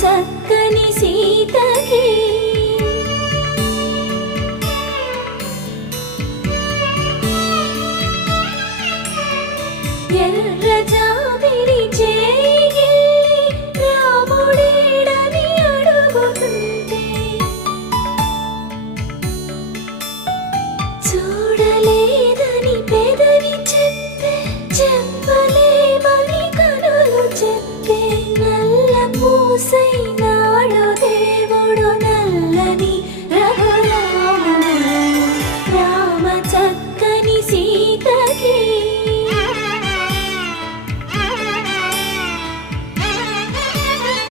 చక్కని సీతకి ఎర్ర జాబిలి చేయి రాముడేడని అడుగుతుంటే చూడలేదని పెదవి చెప్పే చెప్పలేమని కనులు చెప్పే నల్ల పూసై